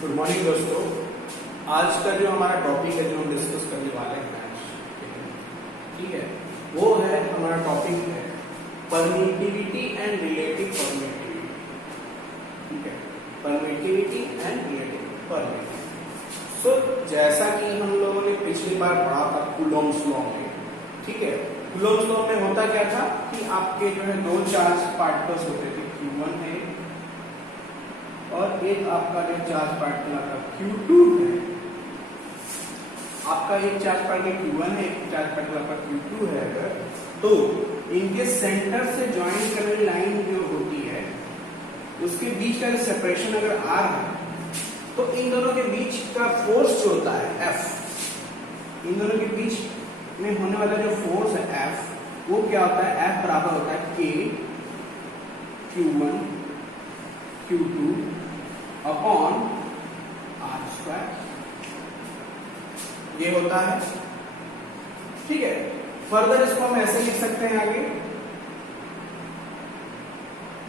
Good morning दोस्तों। आज का जो हमारा टॉपिक है जो हम डिस्कस करने वाले हैं, ठीक है, वो है हमारा टॉपिक है परमिटिविटी एंड रिलेटिव परमिटिविटी। ठीक है, परमिटिविटी एंड रिलेटिव परमिटिविटी। सो जैसा कि हम लोगों ने पिछली बार पढ़ा था कूलॉम्स लॉ में, ठीक है, कूलॉम्स लॉ में होता क्या था कि आपके जो है दो चार्ज पार्टिकल्स होते थे, Q1 है और एक आपका जो चार्ज पार्टिकल आपका Q2 है। आपका एक चार्ज पार्टिकल Q1 है, एक चार्ज पार्टिकल आपका Q2 है। अगर तो इनके सेंटर से ज्वाइन करने वाली लाइन जो होती है उसके बीच का सेपरेशन अगर R है तो इन दोनों के बीच का फोर्स जो होता है F, इन दोनों के बीच में होने वाला जो फोर्स है F, वो क्या होता है? F बराबर होता है K Q1 Q2 upon R square, ये होता है। ठीक है, फर्दर इसको हम ऐसे लिख सकते हैं आगे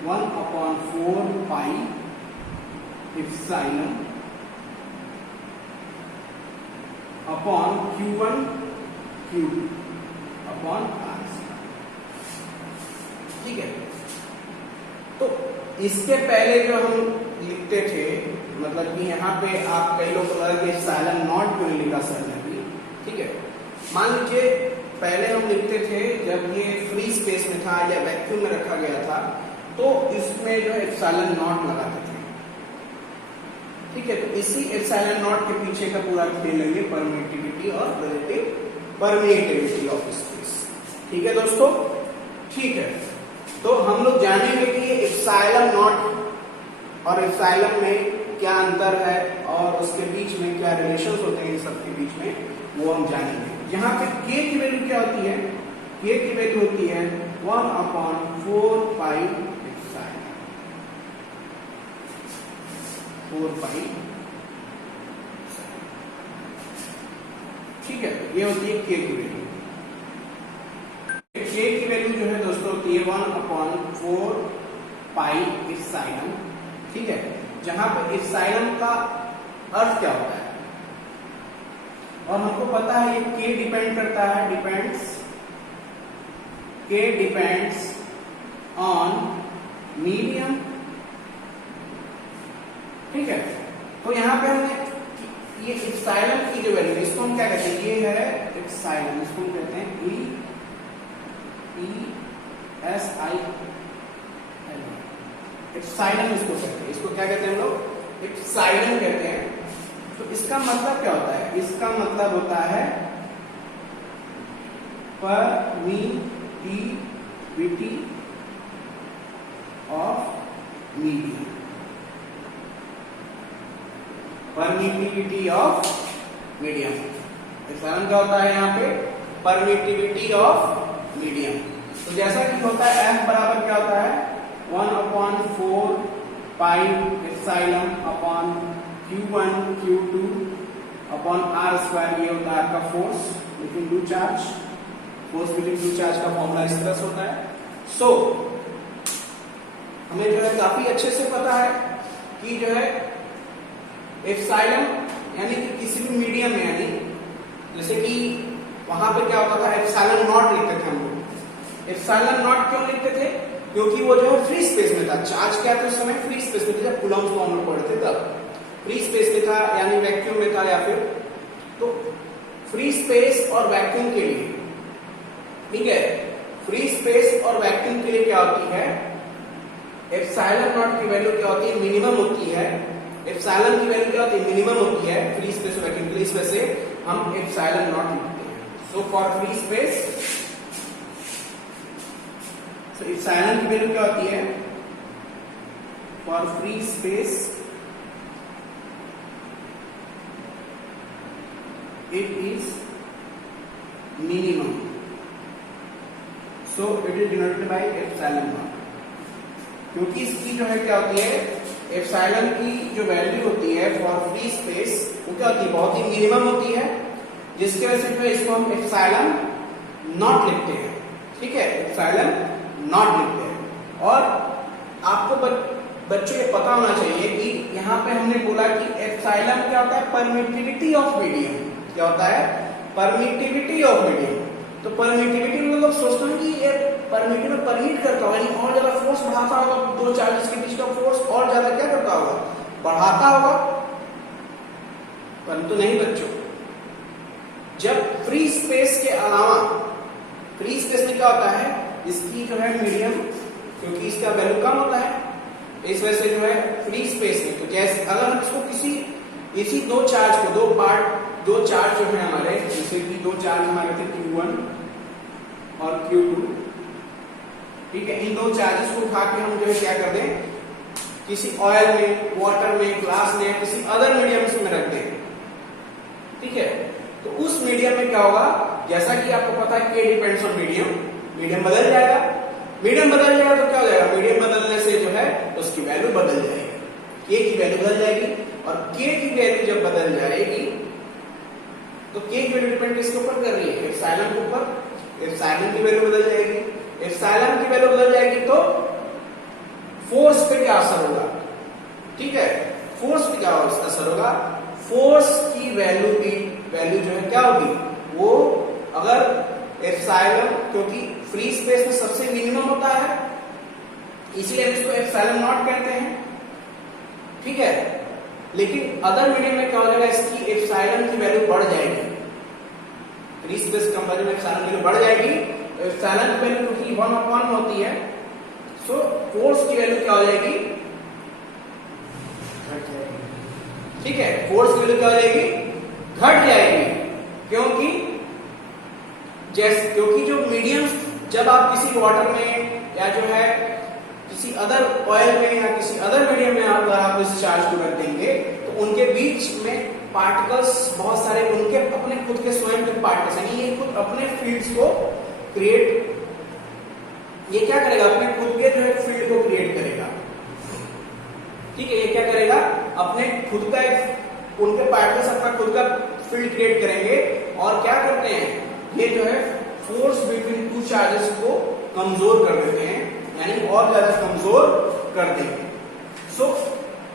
1/4 pi epsilon upon Q1 Q2 upon R square. ठीक है, तो इसके पहले जो हम लिखते थे, मतलब कि यहाँ पे आप कई लोग एप्सिलॉन नॉट क्यों नहीं लिखा सर ने भी, ठीक है। मान लीजिए पहले हम लिखते थे जब ये फ्री स्पेस में था या वैक्यूम में रखा गया था तो इसमें जो एप्सिलॉन नॉट लगाते थे। ठीक है, तो इसी एप्सिलॉन नॉट के पीछे का पूरा खेल है ये परमिटिविटी और रिलेटिव परमिटिविटी ऑफ स्पेस। ठीक है दोस्तों, ठीक है, तो हम लोग जानेंगे कि एप्सिलॉन नॉट और एप्सिलॉन में क्या अंतर है और उसके बीच में क्या रिलेशंस होते हैं इन सब के बीच में, वो हम जानेंगे। यहाँ पे k की वैल्यू क्या होती है? k की वैल्यू होती है 1/4 पाई एप्सिलॉन, 4 पाई। ठीक है, ये होती है k की वैल्यू। k की वैल्यू जो है दोस्तों होती है 1/4 पाई एप्सिलॉन। ठीक है, जहां पे एप्सिलॉन का अर्थ क्या होता है और हमको पता है ये k डिपेंड करता है, k डिपेंड्स ऑन मीडियम। ठीक है, तो यहां पे हमने ये एप्सिलॉन की जो वैल्यू, इसको हम क्या कहते हैं? ये है एप्सिलॉन, इसको हम कहते हैं एप्सिलॉन, इसको कहते हैं, इसको क्या कहते हैं हम लोग? एप्सिलॉन कहते हैं। तो इसका मतलब क्या होता है? इसका मतलब होता है permittivity of medium, permittivity of medium. Epsilon क्या होता है यहाँ पे? Permittivity of medium. तो जैसा कि होता है F बराबर क्या होता है? 1/4 pi epsilon upon Q1 Q2 upon R square, ये होता है आपका force between two charge. Force between two charge का फॉर्मूला इस तरह से होता है। सो हमें जो है काफी अच्छे से पता है कि जो है एप्सिलॉन यानी कि किसी भी मीडियम में, यानी जैसे कि वहां पे क्या होता था, एप्सिलॉन नॉट लिखते थे हम लोग। एप्सिलॉन नॉट क्यों लिखते थे? क्योंकि वो जो है फ्री स्पेस में था। चार्ज क्या था उस समय? फ्री स्पेस में था। जब कूलॉम्स लॉ हम लोग पढ़ते थे तब फ्री स्पेस में था, यानी वैक्यूम में था, या फिर तो फ्री स्पेस और वैक्यूम के लिए, ठीक है, फ्री स्पेस और वैक्यूम के लिए क्या होती है? एप्सिलॉन नॉट की वैल्यू क्या होती है? मिनिमम होती है। एप्सिलॉन की वैल्यू क्या होती है? मिनिमम होती है फ्री स्पेस और वैक्यूम के लिए। इस वजह से हम एप्सिलॉन नॉट लिखते हैं। So for free space, so epsilon की वैल्यू क्या होती है? For free space it is minimum, so it is denoted by epsilon naught। क्योंकि इसकी जो है क्या होती है, एप्सिलॉन की जो वैल्यू होती है फॉर फ्री स्पेस, वो क्या होती है? बहुत ही मिनिमम होती है, जिसकी वजह से जो है इसको हम एप्सिलॉन नॉट लिखते हैं। ठीक है, एप्सिलॉन नॉट लिखते हैं। और आपको बच्चों ये पता होना चाहिए कि यहाँ पे हमने बोला कि एप्सिलॉन क्या होता है, परमिटिविटी ऑफ मीडियम। क्या होता है, परमिटिविटी ऑफ मीडियम। तो परमिटिविटी में लोग सोचते हैं कि ये परमिटिव में परमिट करता होगा, यानी और ज्यादा फोर्स बढ़ाता होगा, दो चार्जेस के बीच का फोर्स और ज्यादा क्या करता होगा, बढ़ाता होगा। परंतु नहीं बच्चों, जब फ्री स्पेस के अलावा, फ्री स्पेस में क्या होता है, इसकी जो है मीडियम, क्योंकि इसका वैल्यू कम होता है, इस वजह से जो है फ्री स्पेस में, तो जैसे अगर हम इसको किसी इसी दो चार्ज को, दो चार्ज जो है हमारे, जैसे कि दो चार्ज हमारे थे Q1 और Q2, ठीक है, इन दो चार्जेस को उठा के हम जो है क्या कर दें, किसी ऑयल में, वाटर में, ग्लास में, किसी अदर मीडियम में रख दें, ठीक है। तो उस मीडियम में क्या होगा, जैसा कि आपको पता है K depends on medium, medium बदल जाएगा, मीडियम बदल जाएगा तो क्या हो जाएगा, मीडियम बदलने से जो है उसकी वैल्यू बदल जाएगी, K की वैल्यू बदल जाएगी, और K की वैल्यू जब बदल जाएगी तो K की वैल्यू डिपेंड किसके ऊपर कर रही है, एप्सिलॉन के ऊपर। एप्सिलॉन की वैल्यू बदल जाएगी, एप्सिलॉन की वैल्यू बदल जाएगी तो फोर्स पे क्या असर होगा, ठीक है, फोर्स पे क्या असर होगा, फोर्स की वैल्यू जो है क्या होगी, वो अगर एप्सिलॉन, क्योंकि फ्री स्पेस में सबसे मिनिमम होता है, इसीलिए हम इसको एप्सिलॉन नॉट कहते हैं, ठीक है। लेकिन अदर मीडियम में क्या हो जाएगा, इसकी एप्सिलॉन की वैल्यू बढ़ जाएगी, फ्री स्पेस कंपेरिजन में एप्सिलॉन की वैल्यू बढ़ जाएगी, एप्सिलॉन की वैल्यू क्योंकि 1/1 होती है, सो फोर्स की वैल्यू क्या हो जाएगी, घट जाएगी, ठीक है, फोर्स की वैल्यू क्या हो जाएगी, घट जाएगी, क्योंकि जो मीडियम, जब आप किसी वाटर में या जो है किसी अदर ऑयल में या किसी अदर मीडियम में अगर आप इस चार्ज को रख देंगे तो उनके बीच में पार्टिकल्स बहुत सारे, उनके अपने खुद के स्वयं के पार्टिकल्स, यानी ये खुद अपने फील्ड्स को क्रिएट, ये क्या करेगा, अपने खुद के जो है फील्ड को क्रिएट करेगा, ठीक है, ये क्या करेगा, अपने खुद का उनके पार्टिकल्स अपना खुद का फील्ड क्रिएट करेंगे, और क्या करते हैं, ये जो है फोर्स बिटवीन टू चार्जेस को कमजोर कर देते हैं, यानी और ज्यादा कमजोर कर देंगे। सो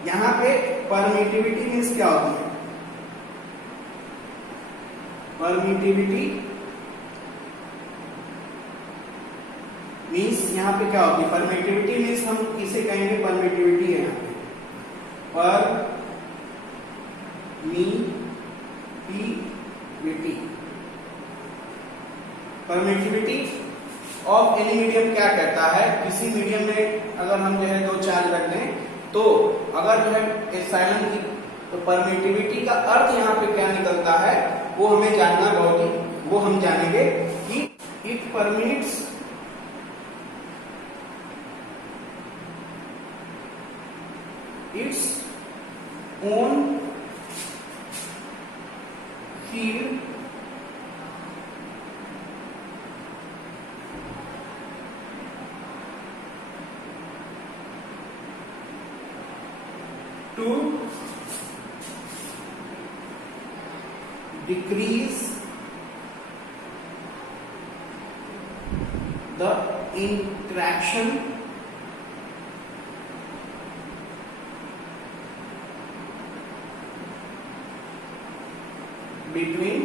यहां पे परमिटिविटी मींस क्या होती है, परमिटिविटी मींस यहां पे क्या होती है, परमिटिविटी मींस हम किसे कहेंगे, परमिटिविटी है यहां पे, परमिटिविटी ऑफ एनी मीडियम क्या कहता है, किसी मीडियम में अगर हम जो है दो चार्ज रख दें, तो अगर जो है एप्सिलॉन की, तो परमिटिविटी का अर्थ यहाँ पे क्या निकलता है, वो हमें जानना बहुत ही, वो हम जानेंगे कि it permits its own field to decrease the interaction between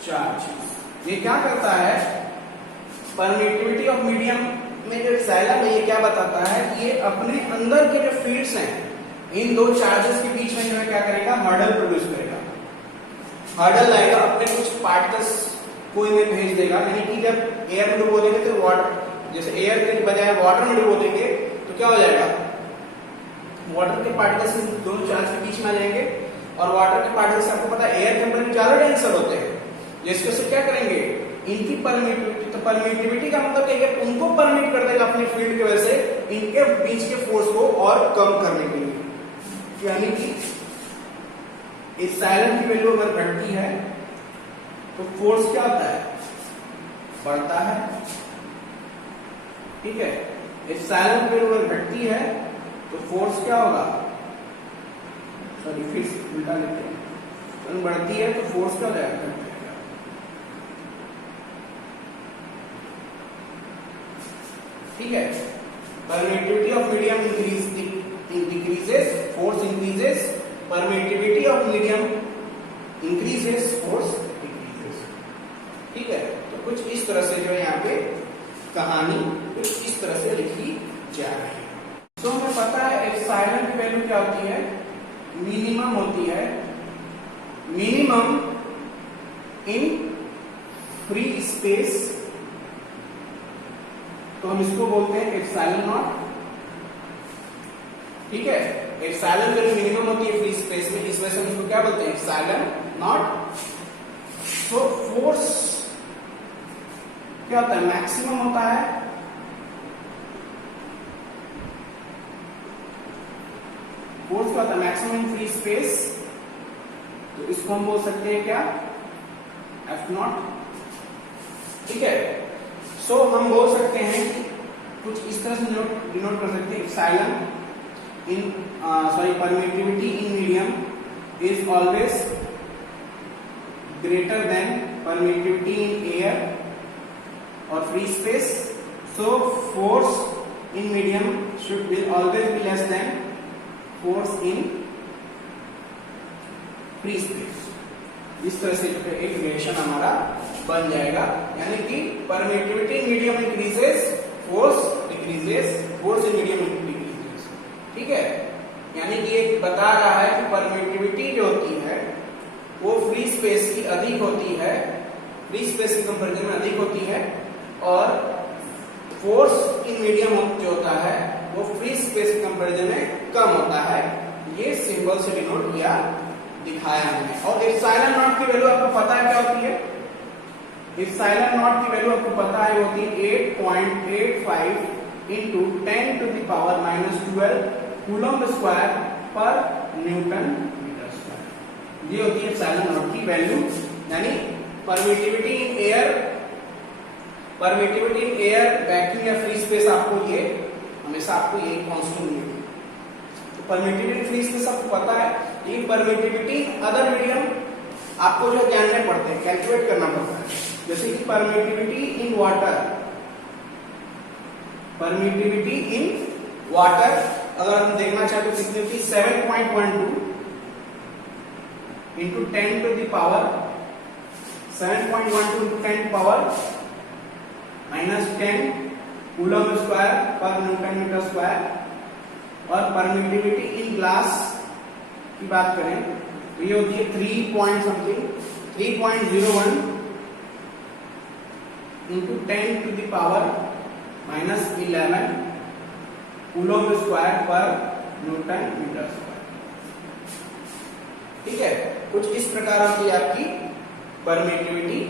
charges। ये क्या करता है, परमिटिविटी ऑफ मीडियम में जो एप्सिलॉन है, ये क्या बताता है, ये अपने अंदर के जो फील्ड्स हैं, इन दो चार्जेस के बीच में जो है क्या करेगा, हर्डल प्रोड्यूस करेगा, हर्डल लाएगा, अपने कुछ पार्टिकल्स को इन्हें भेज देगा, यानी कि जब एयर में डुबो देंगे तो वाटर, जैसे एयर के बजाय वाटर में डुबो देंगे तो क्या हो जाएगा, वाटर के पार्टिकल्स दोनों चार्ज के बीच में आ जाएंगे, और वाटर के पार्टिकल्स आपको पता है एयर के ज्यादा डेंसर होते हैं, जिसको से क्या करेंगे, इनकी परमिटिविटी, तो परमिटिविटी का मतलब क्या है, उनको परमिट कर देगा अपने फील्ड की वजह से इनके बीच के फोर्स को और कम करने के लिए, यानी कि एप्सिलॉन की वैल्यू अगर घटती है तो फोर्स क्या होता है, बढ़ता है, ठीक है, एप्सिलॉन की वैल्यू अगर घटती है तो फोर्स क्या होगा, सॉरी फिर उल्टा लिखते हैं, बढ़ती है तो फोर्स क्या हो जाएगा, ठीक है, permittivity of medium decreases, force increases, permittivity of medium increases, force decreases. ठीक है, तो कुछ इस तरह से जो है यहाँ पे कहानी कुछ इस तरह से लिखी जा रही है। तो हमें पता है एप्सिलॉन की वैल्यू क्या होती है, मिनिमम होती है, मिनिमम इन फ्री स्पेस, तो हम इसको बोलते हैं एप्सिलॉन नॉट। ठीक है, एप्सिलॉन वैल्यू मिनिमम होती है फ्री स्पेस में, इस वजह से हम इसको क्या बोलते हैं, एप्सिलॉन नॉट। तो फोर्स क्या होता है, मैक्सिमम होता है, फोर्स क्या होता है, मैक्सिमम इन फ्री स्पेस, तो इसको हम बोल सकते हैं क्या, एफ नॉट। ठीक है, सो हम बोल सकते हैं कि कुछ इस तरह से डिनोट कर सकते हैं, epsilon in permittivity in medium is always greater than permittivity in air और free space, so force in medium should be always be less than force in free space. इस तरह से एक रिलेशन हमारा बन जाएगा, यानी कि permittivity medium increases, force decreases, force in medium decreases. ठीक है, यानी कि एक बता रहा है कि परमिटिविटी जो होती है वो फ्री स्पेस की अधिक होती है, फ्री स्पेस की कंपैरिजन में अधिक होती है, और फोर्स इन मीडियम जो होता है वो फ्री स्पेस की कंपैरिजन में कम होता है। ये सिंबल से डिनोट किया दिखाया हमने। और एप्सिलॉन नॉट की वैल्यू आपको पता है क्या होती है, एप्सिलॉन नॉट की वैल्यू आपको पता है होती है 8.85 into 10 to the power -12 coulomb square पर न्यूटन मीटर स्क्वायर। ये होती है एप्सिलॉन नॉट की वैल्यू, यानी permittivity in air, permittivity in air, vacuum या फ्री स्पेस, आपको ये हमेशा आपको ये कांस्टेंट मिलेगी। तो परमिटिविटी फ्री स्पेस आपको पता है, ये परमिटिविटी अदर मीडियम आपको जो जानने पड़ते हैं, कैलकुलेट करना पड़ता है, जैसे कि permittivity in water, permittivity in water अगर हम देखना चाहते तो कितनी होती है, 7.12 into 10 to the power 7.12 into 10 power -10 coulomb square पर न्यूटन मीटर स्क्वायर। और परमिटिविटी इन ग्लास की बात करें तो ये होती है 3.01 into 10 to the power -11 coulomb square पर न्यूटन मीटर स्क्वायर। ठीक है, कुछ इस प्रकार की आपकी परमिटिविटी।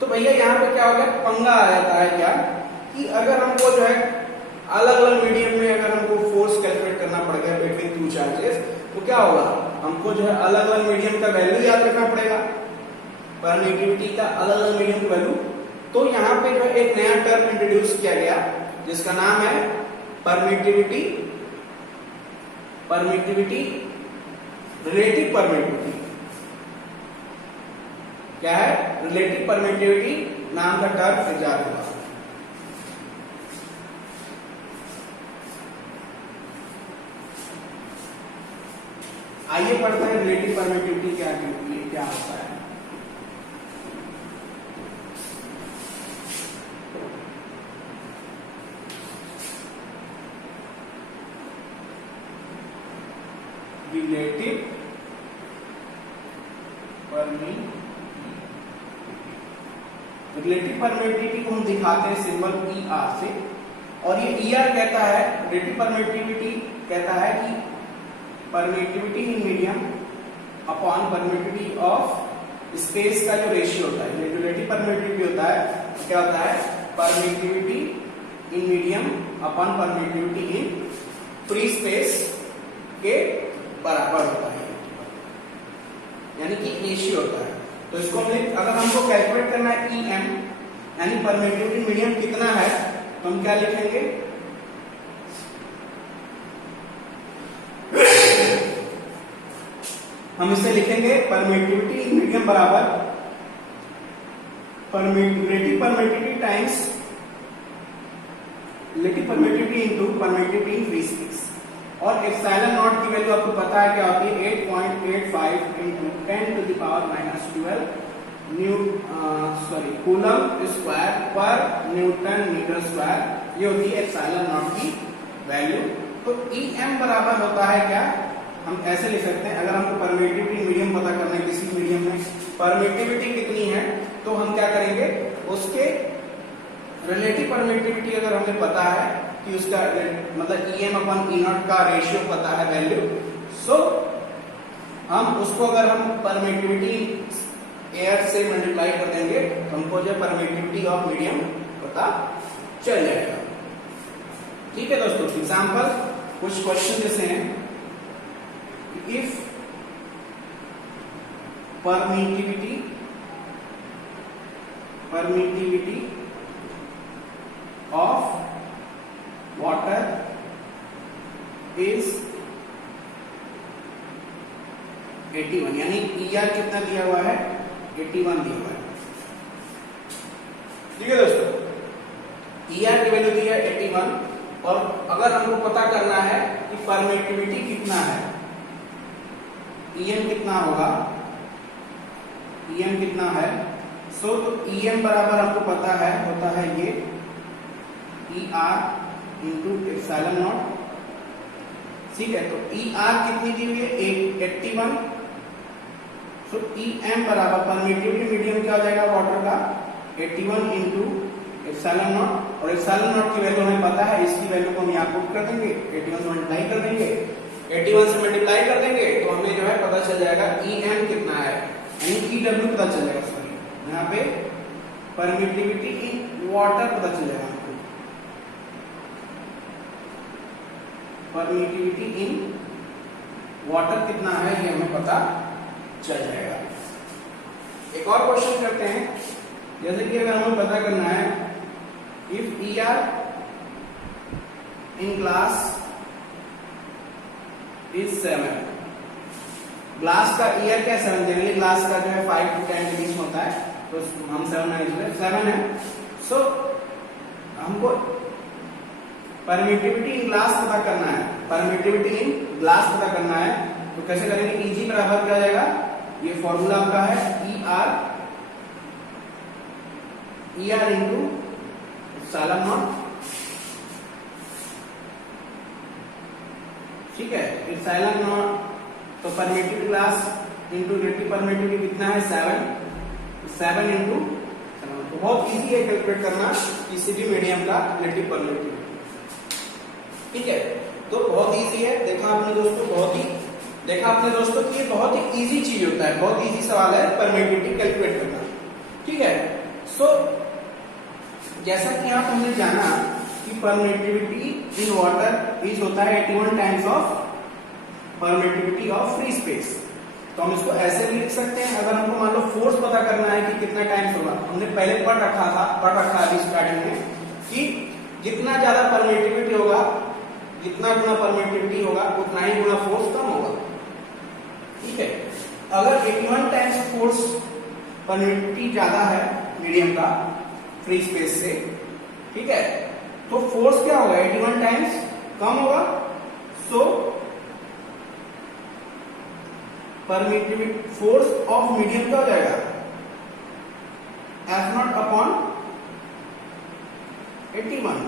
तो भैया यहाँ पे क्या हो गया, पंगा आ जाता है क्या, कि अगर हमको जो है अलग अलग मीडियम में अगर हमको फोर्स कैलकुलेट करना पड़ गया बिटवीन टू चार्जेस, तो क्या होगा, हमको जो है अलग अलग मीडियम का वैल्यू याद रखना पड़ेगा, परमिटिविटी का अलग अलग मीडियम का वैल्यू। तो यहाँ पे जो है एक नया टर्म इंट्रोड्यूस किया गया जिसका नाम है परमिटिविटी, परमिटिविटी रिलेटिव परमिटिविटी। क्या है, रिलेटिव परमिटिविटी नाम का टर्म इजाद हुआ। आइए पढ़ते हैं रिलेटिव परमिटिविटी क्या होता है। रिलेटिव परमिटिविटी, रिलेटिव परमिटिविटी को हम दिखाते हैं सिंबल ER से, और ये ER कहता है, रिलेटिव परमिटिविटी कहता है कि permittivity in medium upon permittivity of space का जो रेशियो होता है, रिलेटिव परमिटिविटी होता है, क्या होता है, permittivity in medium upon permittivity in free space के बराबर होता है, यानी कि रेशियो होता है। तो इसको अगर हमको कैलकुलेट करना है EM, यानी परमिटिविटी मीडियम कितना है, तो हम क्या लिखेंगे, हम इसे लिखेंगे परमिटिविटी इन मीडियम बराबर relative permittivity times relative permittivity into permittivity इन फ्री स्पेस। और एप्सिलॉन नॉट की वैल्यू आपको पता है क्या होती है 8.85 into 10 to the power minus 12 coulomb square पर न्यूटन मीटर स्क्वायर। ये होती है एप्सिलॉन नॉट की वैल्यू। तो EM बराबर होता है क्या, हम ऐसे लिख सकते हैं, अगर हमको परमिटिविटी मीडियम पता करना है, किसी मीडियम में परमिटिविटी कितनी है, तो हम क्या करेंगे, उसके रिलेटिव परमिटिविटी अगर हमें पता है कि उसका मतलब EM अपन E0 का रेशियो पता है वैल्यू, सो हम उसको अगर हम परमिटिविटी एयर से मल्टीप्लाई कर देंगे तो हमको जो परमिटिविटी ऑफ मीडियम पता चल जाएगा। ठीक है दोस्तों, एग्जांपल कुछ क्वेश्चन जैसे हैं, if permittivity of water is 81, यानी ER कितना दिया हुआ है 81 दिया हुआ है। ठीक है दोस्तों, ER की वैल्यू दी है 81, और अगर हमको पता करना है कि परमिटिविटी कितना है, EM कितना होगा, EM कितना है, सो तो EM बराबर हमको पता है होता है ये ER इंटू एप्सिलॉन नॉट। ठीक है, तो ER कितनी दी हुई है 81, सो EM बराबर परमिटिविटी मीडियम क्या हो जाएगा वाटर का 81 इंटू एप्सिलॉन नॉट, और एप्सिलॉन नॉट की वैल्यू हमें पता है, इसकी वैल्यू को हम यहाँ पुट कर देंगे, 81 से मल्टीप्लाई कर देंगे, 81 से मल्टीप्लाई कर देंगे तो हमें जो है पता चल जाएगा EM कितना है, यानी EW पता चल जाएगा। सॉरी, यहाँ पे परमिटिविटी इन वाटर पता चल जाएगा हमको, परमिटिविटी इन वाटर कितना है ये हमें पता चल जाएगा। एक और क्वेश्चन करते हैं, जैसे कि अगर हमें पता करना है if ER in glass is 7, glass का ER क्या 7, जनरली ग्लास का जो है 5 to 10 के बीच में होता है, तो हम 7 है। सो हमको परमिटिविटी इन ग्लास पता करना है, परमिटिविटी इन ग्लास पता करना है, तो कैसे करेंगे, EG बराबर क्या हो जाएगा, ये फॉर्मूला आपका है ER इंटू एप्सिलॉन नॉट। ठीक है, एप्सिलॉन नॉट, तो permittivity glass into relative permittivity कितना है 7 इंटू, तो बहुत इजी है कैलकुलेट करना किसी भी मीडियम का रिलेटिव परमिटिविटी। ठीक है, तो बहुत इजी है, देखा आपने दोस्तों, कि ये बहुत ही इजी चीज होता है, बहुत इजी सवाल है परमिटिविटी कैलकुलेट करना। ठीक है, सो जैसा कि आप हमने जाना कि परमिटिविटी इन वाटर इज होता है 81 times of permittivity of free space, तो हम इसको ऐसे भी लिख सकते हैं। अगर हमको मान लो फोर्स पता करना है कि कितना टाइम्स होगा, हमने पहले पढ़ रखा है स्टार्टिंग में कि जितना ज्यादा परमिटिविटी होगा, जितना गुना परमिटिविटी होगा उतना ही गुना फोर्स कम होगा। ठीक है, अगर 81 टाइम्स फोर्स परमिटिविटी ज्यादा है मीडियम का फ्री स्पेस से, ठीक है, तो फोर्स क्या होगा 81 टाइम्स कम होगा, सो परमिटिविटी फोर्स ऑफ मीडियम क्या हो जाएगा F0 अपॉन 81,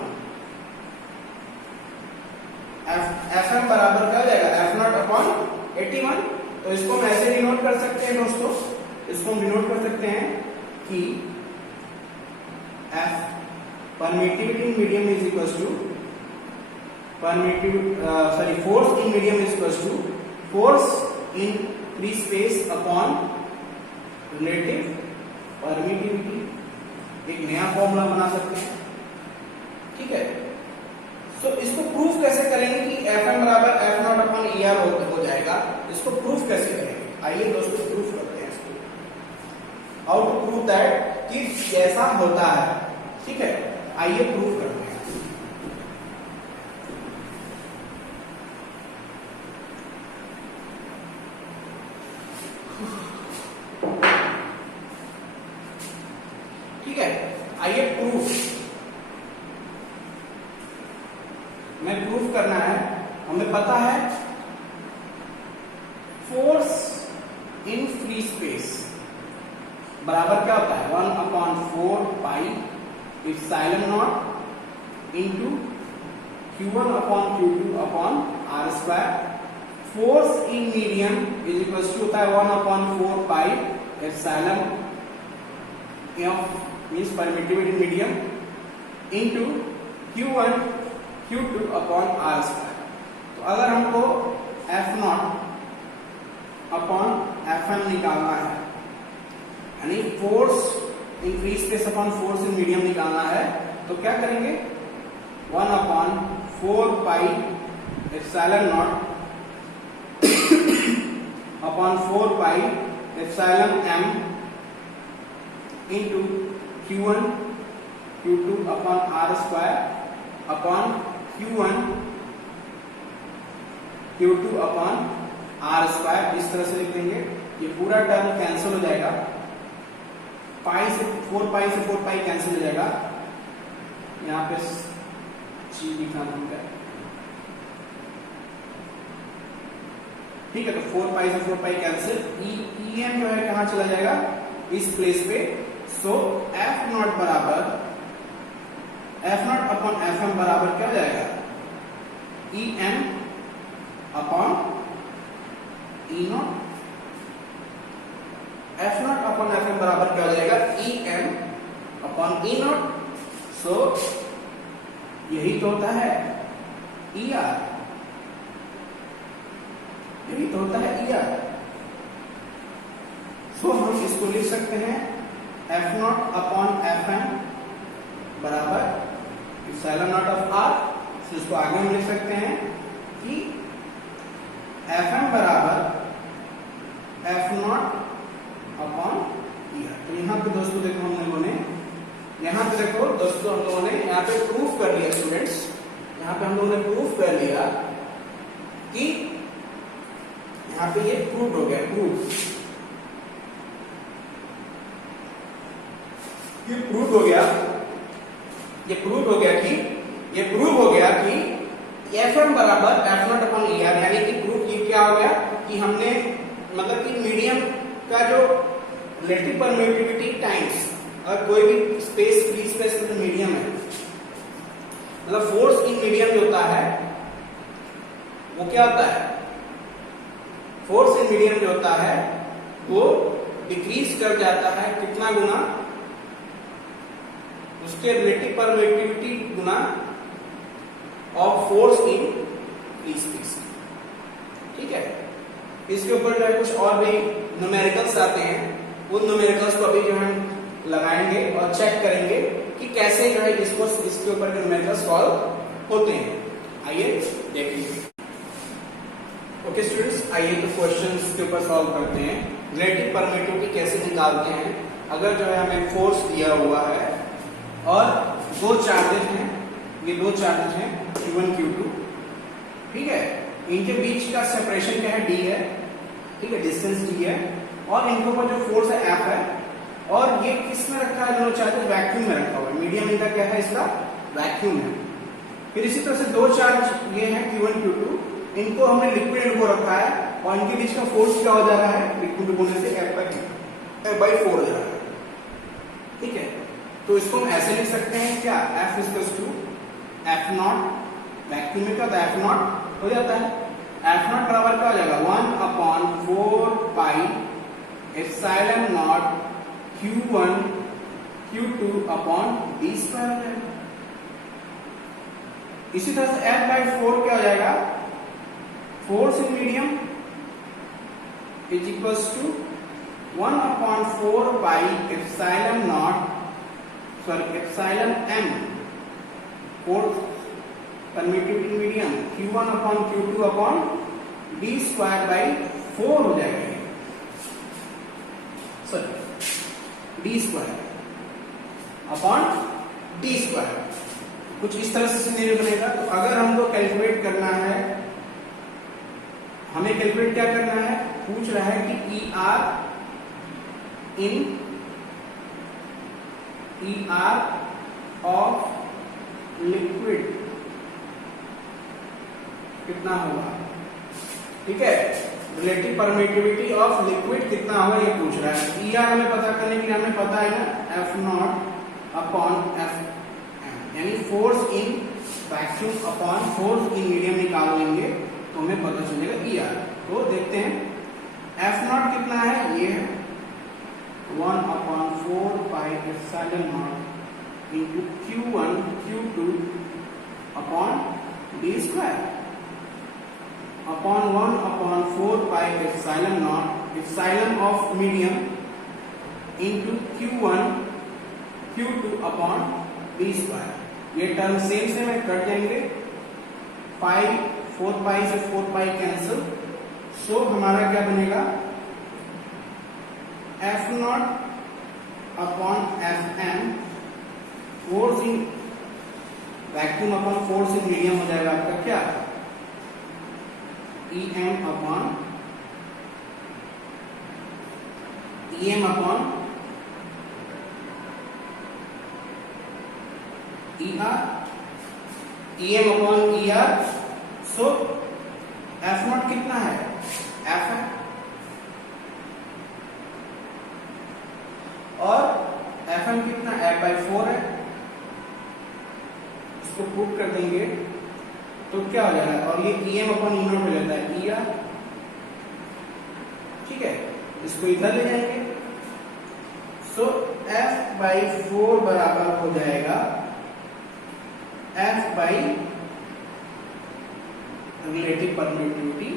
Fm बराबर क्या हो जाएगा F0 अपॉन 81। तो इसको हम ऐसे डिनोट कर सकते हैं दोस्तों, इसको हम डिनोट कर सकते हैं कि F permittivity in medium is equal to force in medium is equal to force in free space upon relative permittivity. एक नया फॉर्मूला बना सकते हैं। ठीक है, सो इसको प्रूफ कैसे करेंगे कि Fm बराबर F0 अपॉन ER हो जाएगा, इसको प्रूफ कैसे करेंगे, आइए दोस्तों प्रूफ करते हैं इसको। हाउ टू प्रूव दैट कि ऐसा होता है। ठीक है, आइए प्रूफ करते हैं। ठीक है, आइए प्रूफ हमें पता है फोर्स इन फ्री स्पेस बराबर क्या होता है 1/4 pi epsilon naught into Q1/Q2/R²। Force in medium is equal to होता है 1/4 pi epsilon F means permittivity in medium into Q1/Q2/R²। तो अगर हमको F0/Fm निकालना है यानी force in free space upon force in medium निकालना है तो क्या करेंगे 1/4 pi epsilon naught upon 4 pi epsilon m into Q1/Q2/R² upon Q1/Q2/R²। इस तरह से लिख देंगे। ये पूरा टर्म कैंसिल हो जाएगा, 4 पाई से 4 पाई कैंसिल हो जाएगा। यहाँ पे जी लिखना होगा, ठीक है। तो 4 पाई से 4 पाई कैंसिल, EM जो है कहां चला जाएगा इस प्लेस पे। सो F0 अपॉन Fm बराबर क्या हो जाएगा EM upon E0। F0 upon Fm बराबर क्या हो जाएगा EM अपॉन E0। सो यही तो होता है ER, यही तो होता है ER। सो हम इसको लिख सकते हैं F0 अपॉन Fm बराबर एप्सिलॉन नॉट ऑफ R। इसको आगे हम लिख सकते हैं कि Fm बराबर F0 अपॉन ER। तो यहाँ पे दोस्तों देखो हम लोगों ने यहाँ पे देखो दोस्तों हम लोगों ने यहाँ पे प्रूफ कर लिया स्टूडेंट्स, यहाँ पे हम लोगों ने प्रूफ कर लिया कि यहाँ पे ये प्रूव हो गया, ये प्रूव हो गया कि Fm बराबर F0 अपॉन ER। यानी कि प्रूफ ये क्या हो गया कि हमने मतलब कि मीडियम का जो रिलेटिव परमिटिविटी टाइम्स और कोई भी स्पेस फ्री स्पेस में मीडियम है, मतलब फोर्स इन मीडियम जो होता है वो क्या होता है, फोर्स इन मीडियम जो होता है वो डिक्रीज कर जाता है कितना गुना, उसके relative permittivity Guna of force in free space. ठीक है, इसके ऊपर जो है कुछ और भी न्यूमेरिकल्स आते हैं, उन न्यूमेरिकल्स को अभी जो हम लगाएंगे और चेक करेंगे कि कैसे जो है इसको इसके ऊपर न्यूमेरिकल्स सॉल्व होते हैं। आइए देखिए। ओके स्टूडेंट्स, आइए तो क्वेश्चंस के ऊपर सॉल्व करते हैं। रिलेटिव परमिटिविटी कैसे निकालते हैं अगर जो है हमें फोर्स दिया हुआ है और दो चार्जेस हैं, ये दो चार्जेस हैं Q1 Q2, ठीक है। इनके बीच का सेपरेशन क्या है D है, ठीक है, डिस्टेंस D है, और इनके ऊपर जो फोर्स है F है, और ये किस में रखा है दोनों चार्जेस, वैक्यूम में रखा हुआ है। मीडियम इनका क्या है, इसका वैक्यूम है। फिर इसी तरह से दो चार्ज ये हैं Q1 Q2, इनको हमने लिक्विड को रखा है और इनके बीच का फोर्स क्या हो जा रहा है, लिक्विड होने से F/4 हो जा रहा है। ठीक है, तो इसको हम ऐसे लिख सकते हैं क्या, F = F0, वैक्यूम में क्या होता है F0 हो जाता है। F0 बराबर क्या हो जाएगा 1/4 pi epsilon naught Q1 Q2/D² हो जाएगा। इसी तरह से F/4 क्या हो जाएगा, force in medium is equal to 1/4 pi epsilon m force permittivity medium Q1/Q2/D²/4 हो जाएगा, सॉरी D²/D²। कुछ इस तरह से सिनेरियो बनेगा। तो अगर हमको कैलकुलेट करना है, हमें कैलकुलेट क्या करना है, पूछ रहा है कि ER ऑफ लिक्विड कितना होगा, ठीक है। रिलेटिव परमिटिविटी ऑफ लिक्विड कितना होगा ये पूछ रहा है। ई आर हमें पता करने के लिए हमें पता है ना F not upon F M, यानी force in vacuum upon force in medium निकाल लेंगे तो हमें पता चलेगा ई आर। तो देखते हैं एफ नॉट कितना है, ये है 1/4 pi epsilon naught into Q1 Q2 upon D square upon 1/4 pi epsilon not epsilon of medium into Q1 Q2 upon D square. ये टर्म सेम से में कट जाएंगे, पाई 4 पाई से 4 पाई कैंसिल, सो हमारा क्या बनेगा F not upon F M, force in vacuum upon force in medium हो जाएगा आपका क्या E M upon E M upon E R, E M upon E R. So F naught कितना है, एफ है, और एफ एम कितना F/4 है। इसको पुट कर देंगे तो क्या हो जाएगा, और ये E M upon E naught हो जाता है ई आर, ठीक है। इसको इधर ले जाएंगे, सो F/4 बराबर हो जाएगा F बाई रिलेटिव परमिटिविटी,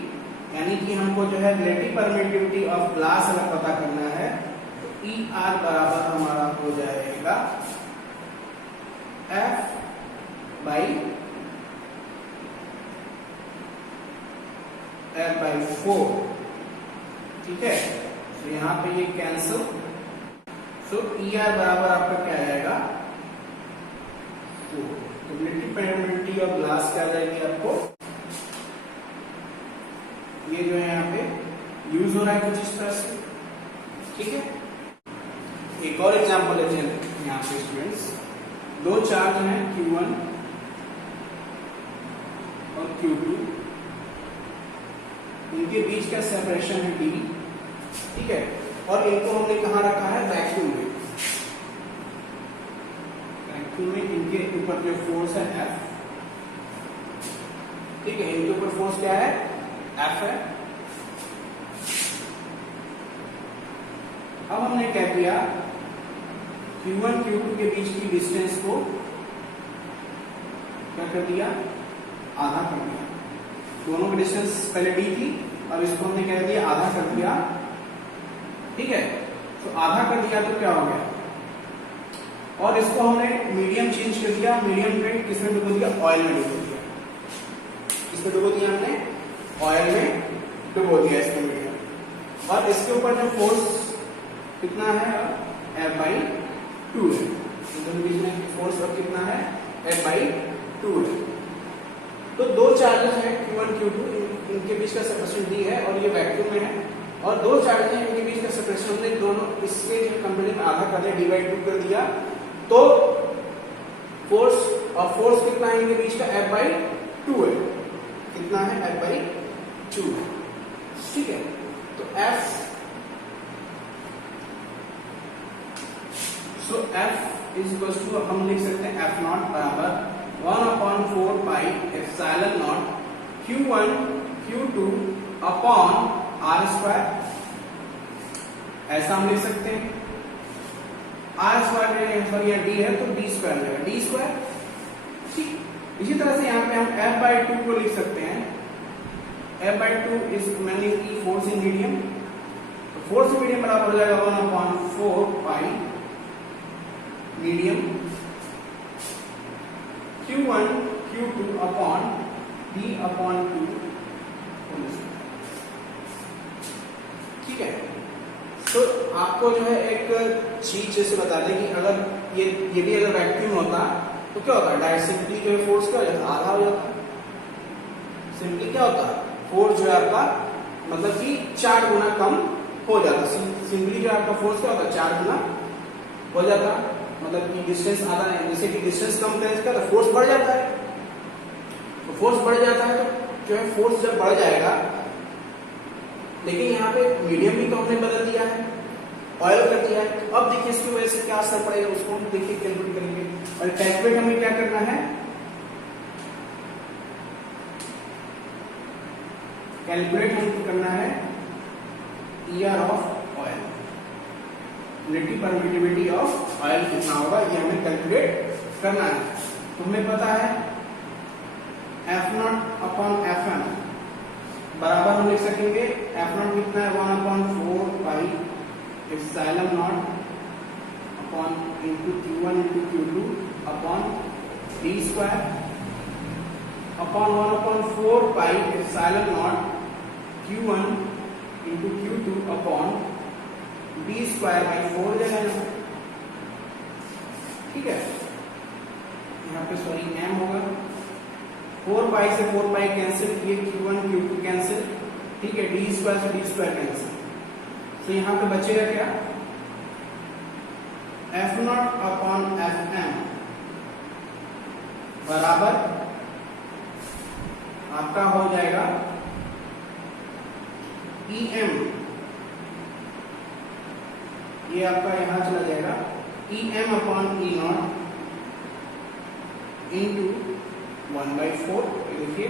यानी कि हमको जो है रिलेटिव परमिटिविटी ऑफ ग्लास अगर पता करना है तो ई आर बराबर हमारा हो जाएगा F बाई F/4, ठीक है। तो यहाँ पे ये कैंसिल, सो ई आर बराबर आपका क्या आएगा 4। तो रिलेटिव परमिटिविटी ऑफ ग्लास क्या आ जाएगी आपको, ये जो है यहाँ पे यूज हो रहा है कुछ इस तरह से, ठीक है। एक और एग्जांपल लेते हैं यहाँ पे स्टूडेंट्स, दो चार्ज हैं Q1 और Q2, इनके बीच का सेपरेशन है D, ठीक है, और इनको हमने कहाँ रखा है वैक्यूम में, वैक्यूम में इनके ऊपर जो फोर्स है F, ठीक है, इनके ऊपर फोर्स क्या है F है। अब हमने क्या किया, Q1 Q2 के बीच की डिस्टेंस को क्या कर दिया, आधा कर दिया। दोनों की डिस्टेंस पहले D थी, अब इसको हमने क्या कर दिया, आधा कर दिया, ठीक है। तो आधा कर दिया तो क्या हो गया, और इसको हमने मीडियम चेंज कर दिया, मीडियम में किसमें डुबो दिया, ऑयल में डुबो दिया। किसमें डुबो दिया हमने, ऑयल में डुबो दिया इसको मीडियम, और इसके ऊपर जो फोर्स कितना है F/2 है, दोनों बीच में फोर्स अब कितना है F/2 है। तो दो चार्जेस हैं Q1 Q2, इनके बीच का सेपरेशन D है और ये वैक्यूम में है, और दो चार्जेस हैं इनके बीच का सेपरेशन हमने दोनों इसके कंपेरिजन में आधा कर दिया, D/2 कर दिया, तो फोर्स, और फोर्स कितना है इनके बीच का F/2 है, कितना है F/2, ठीक है। तो F, so F is equal to, हम लिख सकते हैं F नॉट बराबर 1/4 pi epsilon naught Q1 Q2 upon R square, ऐसा हम लिख सकते हैं। R स्क्वायर सॉरी यहाँ D है तो D स्क्वायर रहेगा, D स्क्वायर, ठीक। इसी तरह से यहाँ पे हम F/2 को लिख सकते हैं, F/2 इज मैंने की फोर्स इन मीडियम, तो फोर्स इन मीडियम बराबर हो जाएगा 1/4 पाई medium Q1 Q2 upon D/2, ठीक है। तो आपको जो है एक चीज जैसे बता दें कि अगर ये भी अगर वैक्यूम होता तो क्या होता, डायरेक्ट सिंपली जो है फोर्स क्या हो जाता, आधा हो जाता। सिंपली क्या होता, फोर्स जो है आपका मतलब कि 4 गुना कम हो जाता। सिंपली जो आपका फोर्स क्या होता, 4 गुना हो जाता, मतलब कि डिस्टेंस आधा है, जैसे कि डिस्टेंस कम करें इसका तो फोर्स बढ़ जाता है, तो फोर्स बढ़ जाता है तो जो है फोर्स जब बढ़ जाएगा, लेकिन यहाँ पे मीडियम भी तो हमने बदल दिया है, ऑयल कर दिया है। अब देखिए इसकी वजह से क्या असर पड़ेगा उसको हम देखिए कैलकुलेट करेंगे। और कैलकुलेट हमें क्या करना है, कैलकुलेट हमको करना है ER of oil, relative permittivity of oil कितना होगा ये हमें कैलकुलेट करना है। तो हमें पता है F0 अपॉन Fm बराबर हम लिख सकेंगे, F0 कितना है 1/4 pi epsilon naught upon into Q1 into Q2 upon d square upon 1/4 pi epsilon naught Q1 into Q2 upon d square by 4 जाएगा। ठीक है, यहाँ पे सॉरी m होगा, 4 पाई से 4 पाई कैंसिल, ये Q1 Q2 कैंसिल, ठीक है, d स्क्वायर से d स्क्वायर कैंसिल। तो यहाँ पे बचेगा क्या, F0 अपॉन Fm बराबर आपका हो जाएगा Em, ये आपका यहां चला जाएगा Em अपॉन E0 इंटू 1/4, ये देखिए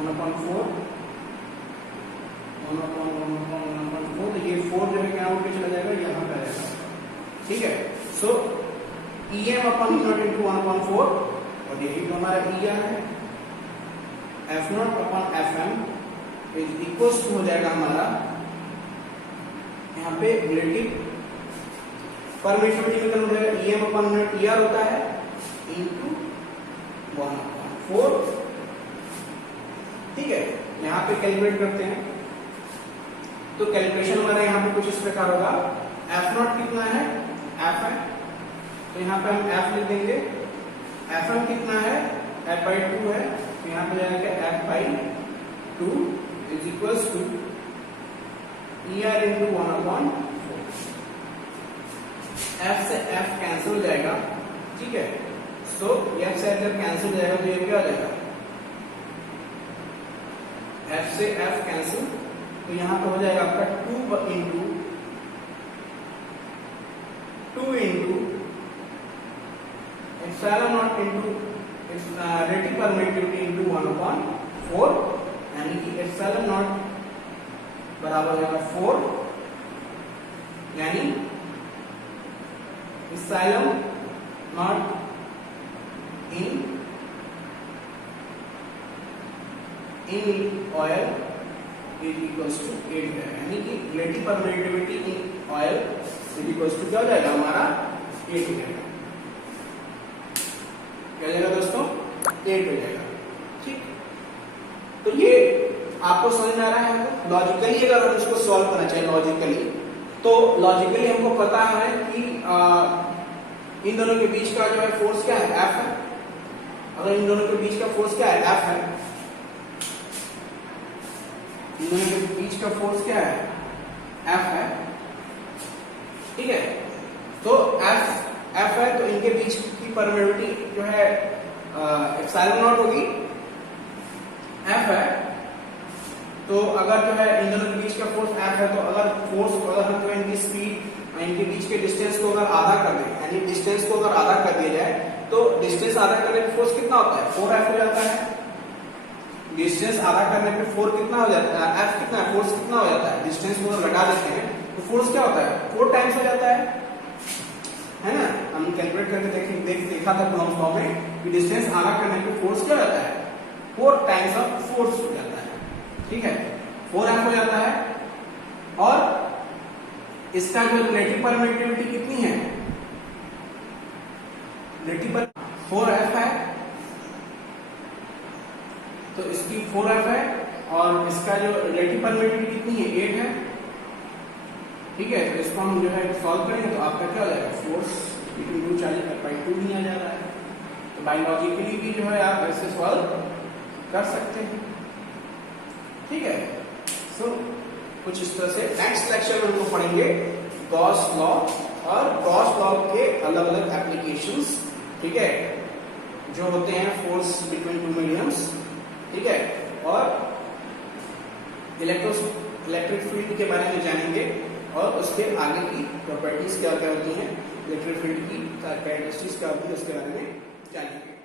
1/4, 1/4, तो ये 4 जो है क्या उठ के चला जाएगा यहाँ पे आएगा। ठीक है, सो Em अपॉन E0 इंटू 1/4 और यही तो हमारा ER है। F0 upon Fm is equal to हो जाएगा हमारा यहाँ पे रिलेटिव परमिटिविटी निकल हो जाएगा, Em अपॉन ER होता है इंटू 1/4। ठीक है, यहाँ पे कैलकुलेट करते हैं तो कैलकुलेशन हमारा यहाँ पे कुछ इस प्रकार होगा, F0 कितना है, F है, तो यहाँ पे हम F लिख देंगे, Fm कितना है, F/2 है, तो यहाँ पे जाएगा F/2 is equals to ER into 1/4। F से F कैंसिल हो जाएगा, ठीक है, सो F से जब कैंसिल हो जाएगा तो ये क्या हो जाएगा, F से F कैंसिल, तो यहाँ पे हो जाएगा आपका 2 into epsilon naught into relative permittivity into 1/4, यानी कि एप्सिलॉन नॉट बराबर हो जाएगा 4, यानी epsilon naught in oil is equals to 8 है, यानी कि relative permittivity in oil is equals to क्या हो जाएगा हमारा 8 हो जाएगा। क्या हो जाएगा दोस्तों, 8 हो जाएगा। ठीक, तो ये आपको समझ में आ रहा है। लॉजिकली अगर हम इसको सॉल्व करना चाहिए लॉजिकली, तो लॉजिकली हमको पता है कि इन दोनों के बीच का जो है फोर्स क्या है, F है। अगर इन दोनों के बीच का फोर्स क्या है, F है, इन दोनों के बीच का फोर्स क्या है, F है। ठीक है, तो F है, तो इनके बीच की परमिटिविटी जो है एप्सिलॉन नॉट होगी, F है। तो अगर जो है इन दोनों के बीच का फोर्स F है, तो अगर हम जो इनकी स्पीड, इनके बीच के डिस्टेंस को अगर आधा कर दें, यानी डिस्टेंस को अगर आधा कर दिया जाए, तो डिस्टेंस आधा करने पे फोर्स कितना होता है, 4F हो जाता है। डिस्टेंस आधा करने पे 4 कितना हो जाता है, F कितना है, फोर्स कितना हो जाता है, डिस्टेंस को अगर लगा देते हैं तो फोर्स क्या होता है, 4 टाइम्स हो जाता है ना। हम कैलकुलेट करके देखा था कूलम्ब लॉ में कि डिस्टेंस आधा करने पे फोर्स क्या होता है, 4 टाइम्स ऑफ फोर्स हो जाता है। ठीक है, 4F हो जाता है। और इसका जो रिलेटिव परमिटिविटी कितनी है, रिलेटिव 4F है, तो इसकी 4F है, और इसका जो रिलेटिव परमिटिविटी कितनी है, 8 है। ठीक है, तो इसको हम जो है सॉल्व करेंगे तो आपका क्या हो जाएगा, फोर्स इक्वल टू 40/2 ही आ जा रहा है। तो बायोलॉजिकली भी जो है आप ऐसे सॉल्व कर सकते हैं। ठीक है, सो कुछ इस तरह से नेक्स्ट लेक्चर में हम पढ़ेंगे गॉस लॉ और गॉस लॉ के अलग अलग एप्लीकेशंस। ठीक है, जो होते हैं फोर्स बिटवीन टू मीडियम्स। ठीक है, इलेक्ट्रिक फील्ड के बारे में जानेंगे और उसके आगे की प्रॉपर्टीज क्या क्या होती हैं, इलेक्ट्रिक फील्ड की कैरेक्टरिस्टिक्स क्या होती है उसके बारे में जानेंगे।